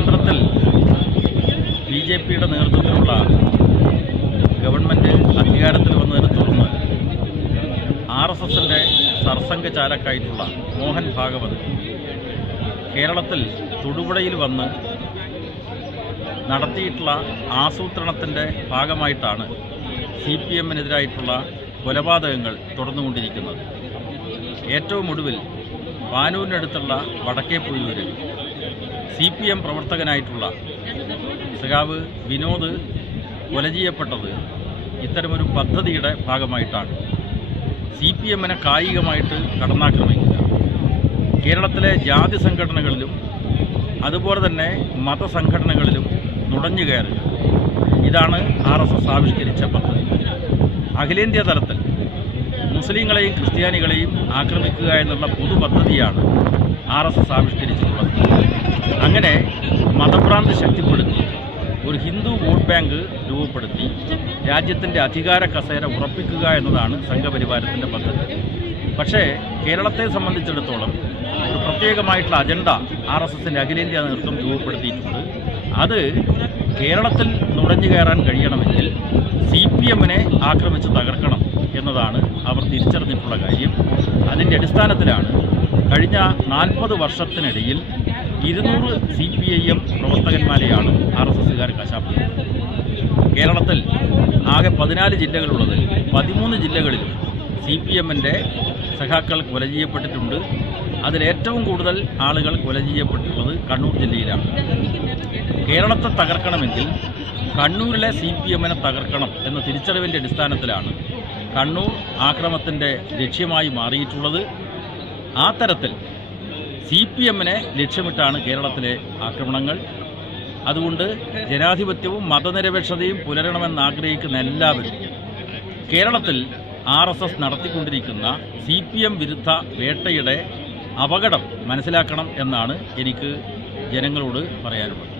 കേന്ദ്രത്തിൽ BJPയുടെ നേതൃത്വത്തിലുള്ള ഗവൺമെൻറ് അധികാരത്തിൽ വന്നതിനെ തുടർന്ന് RSSന്റെ സർസംഘചാലക്കായിട്ടുള്ള മോഹൻ ഭാഗവത് കേരളത്തിൽ തൊടുപുഴയിൽ വന്ന് നടത്തിയിട്ടുള്ള ആസൂത്രണത്തിൻ്റെ ഭാഗമായിട്ടാണ് CPMനെതിരായിട്ടുള്ള കൊലപാതകങ്ങൾ തുടർന്നുകൊണ്ടിരിക്കുന്നത്. ഏറ്റവും ഒടുവിൽ പാനൂരിനടുത്തുള്ള വടക്കേപ്പുഴൂരിൽ CPM പ്രവർത്തകനായിട്ടുള്ള സഖാവ് വിനോദ് കൊല ചെയ്യപ്പെട്ടത് ഇത്തരമൊരു പദ്ധതിയുടെ ഭാഗമായിട്ടാണ്. CPMനെ കായികമായിട്ട് കടന്നാക്രമിക്കുക, കേരളത്തിലെ ജാതി സംഘടനകളിലും അതുപോലെ തന്നെ മതസംഘടനകളിലും നുഴഞ്ഞു കയറുക, ഇതാണ് RSS ആവിഷ്കരിച്ച പദ്ധതി. അഖിലേന്ത്യാ തലത്തിൽ മുസ്ലിങ്ങളെയും ക്രിസ്ത്യാനികളെയും ആക്രമിക്കുക എന്നുള്ള പൊതു പദ്ധതിയാണ് RSS ആവിഷ്കരിച്ചിട്ടുള്ളത്. അങ്ങനെ മതഭ്രാന്തി ശക്തിപ്പെടുത്തി ഒരു ഹിന്ദു വോട്ട് ബാങ്ക് രൂപപ്പെടുത്തി രാജ്യത്തിൻ്റെ അധികാര കസേര ഉറപ്പിക്കുക എന്നതാണ് സംഘപരിവാരത്തിൻ്റെ പദ്ധതി. പക്ഷേ കേരളത്തെ സംബന്ധിച്ചിടത്തോളം ഒരു പ്രത്യേകമായിട്ടുള്ള അജണ്ട RSSന്റെ അഖിലേന്ത്യാ നേതൃത്വം രൂപപ്പെടുത്തിയിട്ടുണ്ട്. അത് കേരളത്തിൽ നുഴഞ്ഞു കയറാൻ കഴിയണമെങ്കിൽ CPMനെ ആക്രമിച്ച് തകർക്കണം എന്നതാണ് അവർ തിരിച്ചറിഞ്ഞിട്ടുള്ള കാര്യം. അതിൻ്റെ അടിസ്ഥാനത്തിലാണ് കഴിഞ്ഞ 40 വർഷത്തിനിടയിൽ 200 CPIM പ്രവർത്തകന്മാരെയാണ് RSSകാർ കശാപ്പുന്നത്. കേരളത്തിൽ ആകെ 14 ജില്ലകളുള്ളതിൽ 13 ജില്ലകളിലും CPMൻ്റെ സഖാക്കൾ കൊല ചെയ്യപ്പെട്ടിട്ടുണ്ട്. അതിലേറ്റവും കൂടുതൽ ആളുകൾ കൊല ചെയ്യപ്പെട്ടിട്ടുള്ളത് കണ്ണൂർ ജില്ലയിലാണ്. കേരളത്തെ തകർക്കണമെങ്കിൽ കണ്ണൂരിലെ CPMനെ തകർക്കണം എന്ന തിരിച്ചറിവിൻ്റെ അടിസ്ഥാനത്തിലാണ് കണ്ണൂർ ആക്രമണത്തിൻ്റെ ലക്ഷ്യമായി മാറിയിട്ടുള്ളത്. ആ തരത്തിൽ CPMനെ ലക്ഷ്യമിട്ടാണ് കേരളത്തിലെ ആക്രമണങ്ങൾ. അതുകൊണ്ട് ജനാധിപത്യവും മതനിരപേക്ഷതയും പുലരണമെന്നാഗ്രഹിക്കുന്ന എല്ലാവരും കേരളത്തിൽ RSS നടത്തിക്കൊണ്ടിരിക്കുന്ന CPM വിരുദ്ധ വേട്ടയുടെ അപകടം മനസ്സിലാക്കണം എന്നാണ് എനിക്ക് ജനങ്ങളോട് പറയാനുള്ളത്.